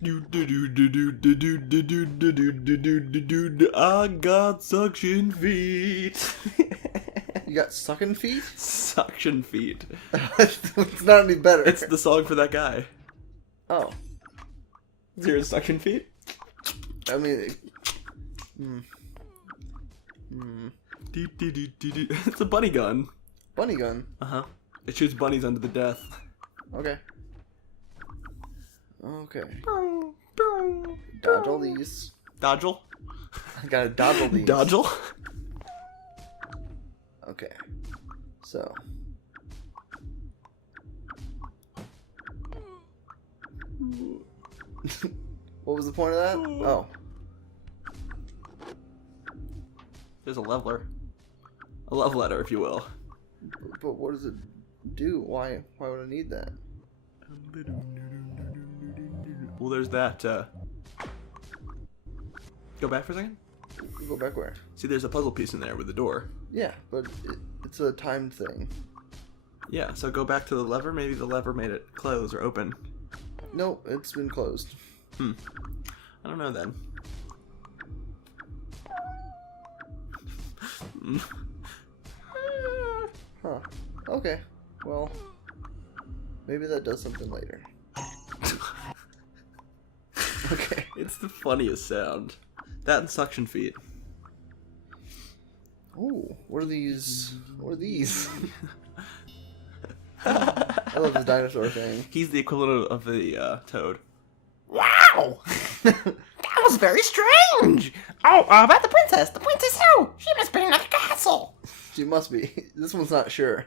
I got suction feet. You got sucking feet? Suction feet. It's not any better. It's the song for that guy. Oh. Is your suction feet? I mean... It's a bunny gun. Bunny gun? Uh-huh. It shoots bunnies under the death. Okay. Okay. Dodge all these. Dodgel? I gotta dodge all these. Dodgel? Okay. So. What was the point of that? Oh. There's a leveler. A love letter, if you will. But what does it do? Why would I need that? Well, there's that, Go back for a second? Go back where? See, there's a puzzle piece in there with the door. Yeah, but it's a timed thing. Yeah, so go back to the lever. Maybe the lever made it close or open. Nope, it's been closed. I don't know then. Huh. Okay. Well, maybe that does something later. Okay. It's the funniest sound. That and suction feet. Ooh, what are these? What are these? I love this dinosaur thing. He's the equivalent of the toad. Wow! That was very strange! Oh, about the princess. The princess who? She must be in another castle. She must be. This one's not sure.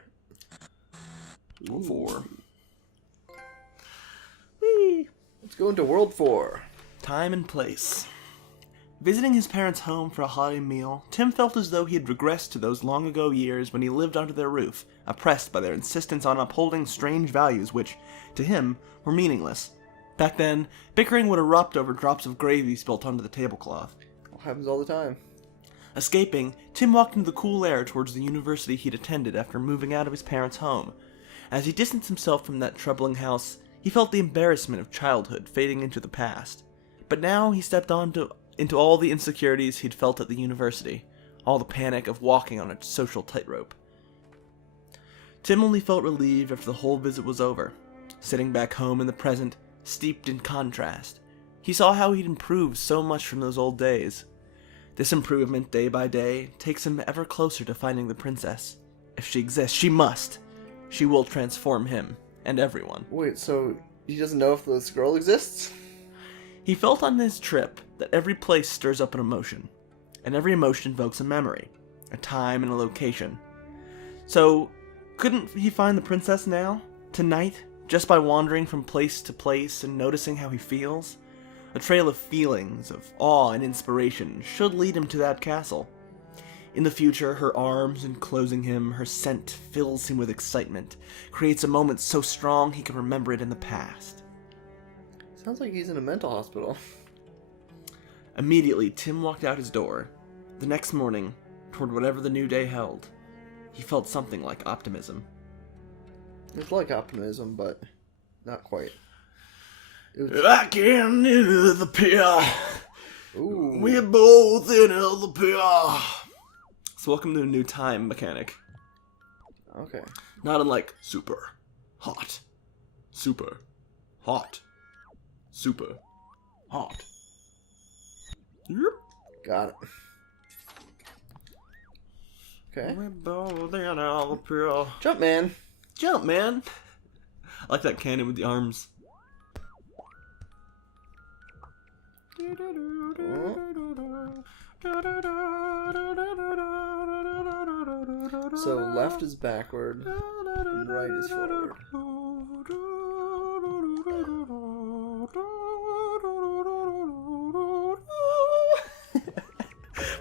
4. Let's go into World 4. Time and place. Visiting his parents' home for a holiday meal, Tim felt as though he had regressed to those long ago years when he lived under their roof, oppressed by their insistence on upholding strange values which, to him, were meaningless. Back then, bickering would erupt over drops of gravy spilt onto the tablecloth. It happens all the time. Escaping, Tim walked into the cool air towards the university he'd attended after moving out of his parents' home. As he distanced himself from that troubling house, he felt the embarrassment of childhood fading into the past. But now he stepped into all the insecurities he'd felt at the university, all the panic of walking on a social tightrope. Tim only felt relieved after the whole visit was over. Sitting back home in the present, steeped in contrast, he saw how he'd improved so much from those old days. This improvement, day by day, takes him ever closer to finding the princess. If she exists, she must. She will transform him, and everyone. Wait, so he doesn't know if this girl exists? He felt on his trip that every place stirs up an emotion, and every emotion invokes a memory, a time and a location. So, couldn't he find the princess now, tonight, just by wandering from place to place and noticing how he feels? A trail of feelings, of awe and inspiration, should lead him to that castle. In the future, her arms enclosing him, her scent fills him with excitement, creates a moment so strong he can remember it in the past. Sounds like he's in a mental hospital. Immediately, Tim walked out his door. The next morning, toward whatever the new day held, he felt something like optimism. It's like optimism, but not quite. Back into the pier. Ooh. We're both in the pier. So welcome to a new time mechanic. Okay. Not unlike super hot, super hot, super hot. Yep. Got it. Okay. We're both in the pier. Jump, man. Jump, man. I like that cannon with the arms. So left is backward, and right is forward.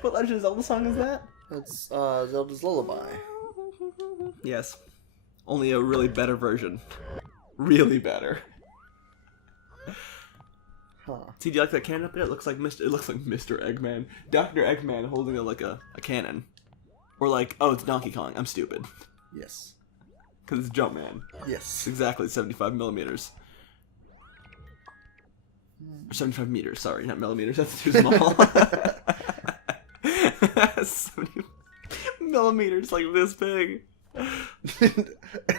What Legend of Zelda song is that? That's Zelda's Lullaby. Yes. Only a really better version. Really better. Huh. See, do you like that cannon up there? It looks like Mr. Eggman. Dr. Eggman holding a cannon. Or like, oh, it's Donkey Kong. I'm stupid. Yes. Because it's Jumpman. Yes. It's exactly 75 millimeters. Or 75 meters, sorry, not millimeters, that's too small. 70 millimeters, like this big.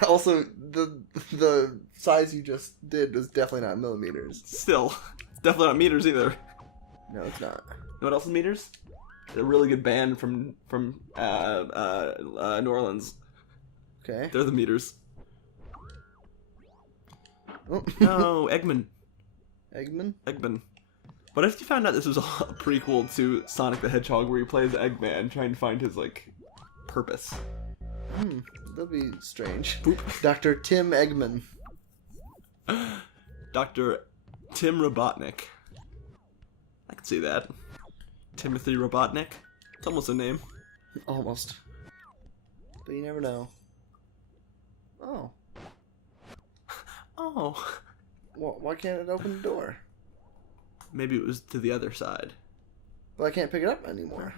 Also, the size you just did was definitely not millimeters. Still, it's definitely not meters either. No, it's not. You know what else is meters? A really good band from New Orleans. Okay. They're the meters. Oh. No, Eggman. Eggman? What if you found out this was a prequel to Sonic the Hedgehog where he plays Eggman trying to find his, like, purpose? That'd be strange. Boop. Dr. Tim Eggman. Dr. Tim Robotnik. I can see that. Timothy Robotnik. It's almost a name. Almost. But you never know. Oh. Oh. Well, why can't it open the door? Maybe it was to the other side. But I can't pick it up anymore.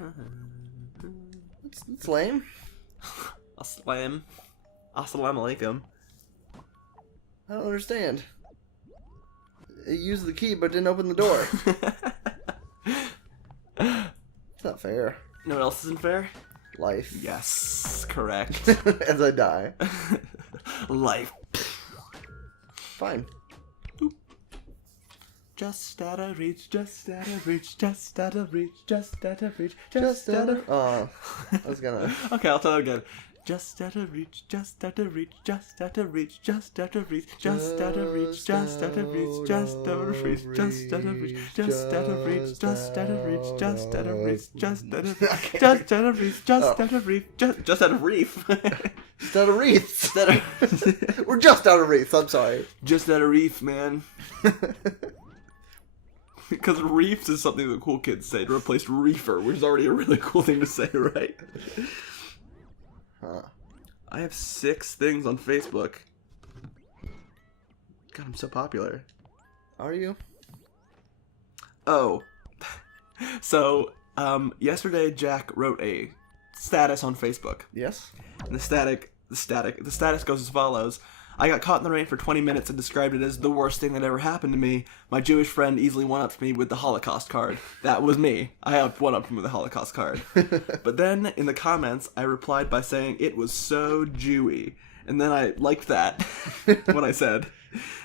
It's lame. Assalamu alaikum. I don't understand. It used the key but didn't open the door. It's not fair. You know what else isn't fair? Life. Yes, correct. As I die. Life. Fine. Just out of reach, just out of reach, just out of reach, just out of reach, just out of... Oh, I was gonna... Okay, I'll tell it again. Just out of reach, just out of reach, just out of reach, just out of reach, just out of reach, just out of reach, just out of reach, just out of reach, just out of reach, just out of reach, just out of reach, just out of reach, just out of reach, just out of reach, just out of reef. Just out of Wreaths. We're just out of Wreaths, I'm sorry. Just out of reef, man. Because reefs is something that cool kids say to replace reefer, which is already a really cool thing to say, right? Huh. I have 6 things on Facebook. God, I'm so popular. Are you? Oh. So, yesterday Jack wrote a status on Facebook. Yes. And the status goes as follows. I got caught in the rain for 20 minutes and described it as the worst thing that ever happened to me. My Jewish friend easily one-upped me with the Holocaust card. That was me. I one-upped him with the Holocaust card. But then, in the comments, I replied by saying it was so Jewy. And then I liked that, what I said.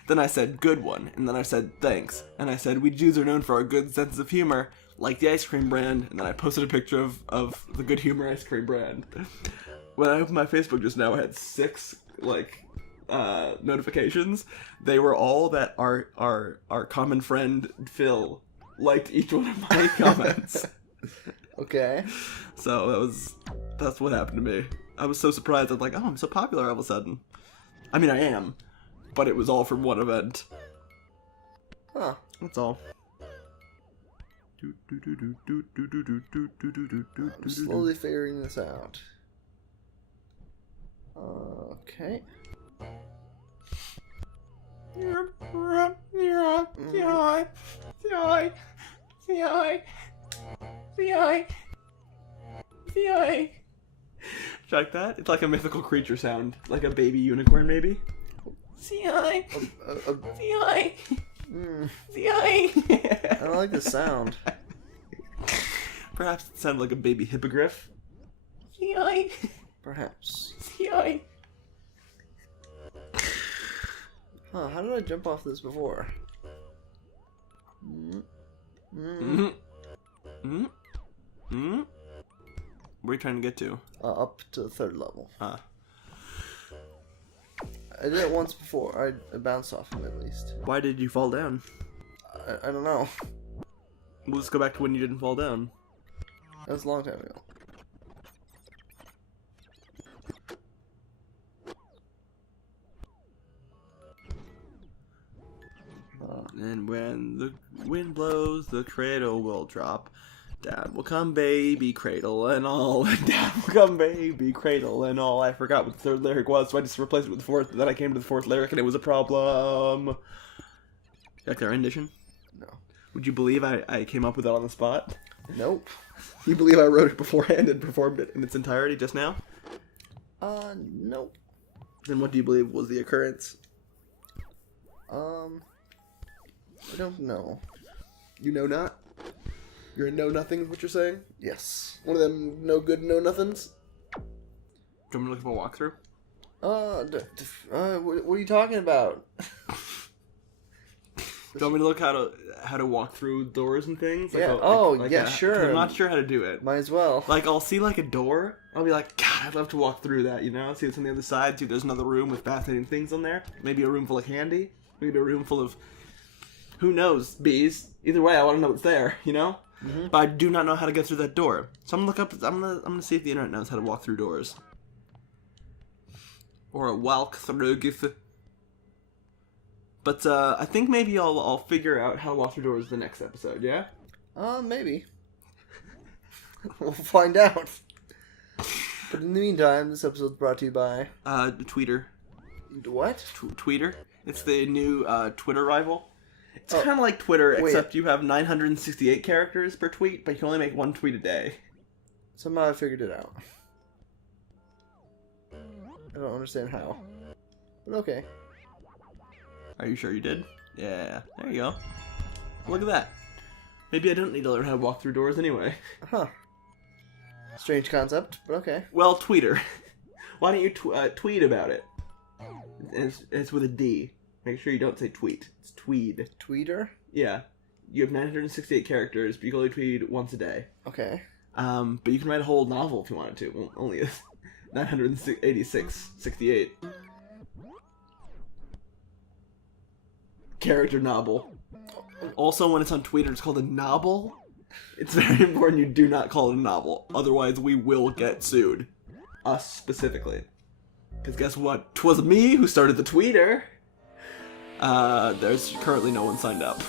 Then I said, good one. And then I said, thanks. And I said, we Jews are known for our good sense of humor, like the ice cream brand. And then I posted a picture of the Good Humor ice cream brand. When I opened my Facebook just now, I had 6, notifications. They were all that our common friend Phil liked each one of my comments. Okay. So that's what happened to me. I was so surprised. I'm like, oh, I'm so popular all of a sudden. I mean, I am, but it was all from one event. Huh. That's all. I'm slowly figuring this out. Okay. Check that. It's like a mythical creature sound, like a baby unicorn, maybe. I don't like the sound. Perhaps it sounded like a baby hippogriff. Perhaps. Huh, how did I jump off this before? Where are you trying to get to? Up to the 3rd level. Ah. I did it once before. I bounced off him at least. Why did you fall down? I don't know. We'll just go back to when you didn't fall down. That was a long time ago. And when the wind blows, the cradle will drop. Dad will come, baby, cradle and all. Dad will come, baby, cradle and all. I forgot what the 3rd lyric was, so I just replaced it with the 4th. Then I came to the 4th lyric, and it was a problem. You like that rendition? No. Would you believe I came up with it on the spot? Nope. You believe I wrote it beforehand and performed it in its entirety just now? Nope. Then what do you believe was the occurrence? I don't know. You know not? You're a know-nothing, is what you're saying? Yes. One of them no-good know-nothings? Do you want me to look up a walkthrough? What are you talking about? Do you want me to look how to walk through doors and things? Yeah. Sure. 'Cause I'm not sure how to do it. Might as well. Like, I'll see, like, a door. I'll be like, God, I'd love to walk through that, you know? See what's on the other side. See if there's another room with fascinating things on there. Maybe a room full of candy. Maybe a room full of, who knows, bees. Either way, I want to know what's there, you know? Mm-hmm. But I do not know how to get through that door. So I'm gonna look up, I'm gonna see if the internet knows how to walk through doors. Or a walk through gif. But, I think maybe I'll figure out how to walk through doors the next episode, yeah? Maybe. We'll find out. But in the meantime, this episode's brought to you by... Tweeter. What? Tweeter. It's the new, Twitter rival. It's kind of like Twitter, except you have 968 characters per tweet, but you can only make one tweet a day. Somehow I figured it out. I don't understand how. But okay. Are you sure you did? Yeah, there you go. Look at that. Maybe I don't need to learn how to walk through doors anyway. Huh. Strange concept, but okay. Well, Tweeter. Why don't you tweet about it? It's with a D. Make sure you don't say tweet. It's tweed. Tweeter? Yeah. You have 968 characters, but you can only tweet once a day. Okay. But you can write a whole novel if you wanted to. Well, only 968. Character novel. Also, when it's on Twitter, it's called a novel. It's very important you do not call it a novel. Otherwise, we will get sued. Us, specifically. Because guess what? 'Twas me who started the Tweeter. There's currently no one signed up.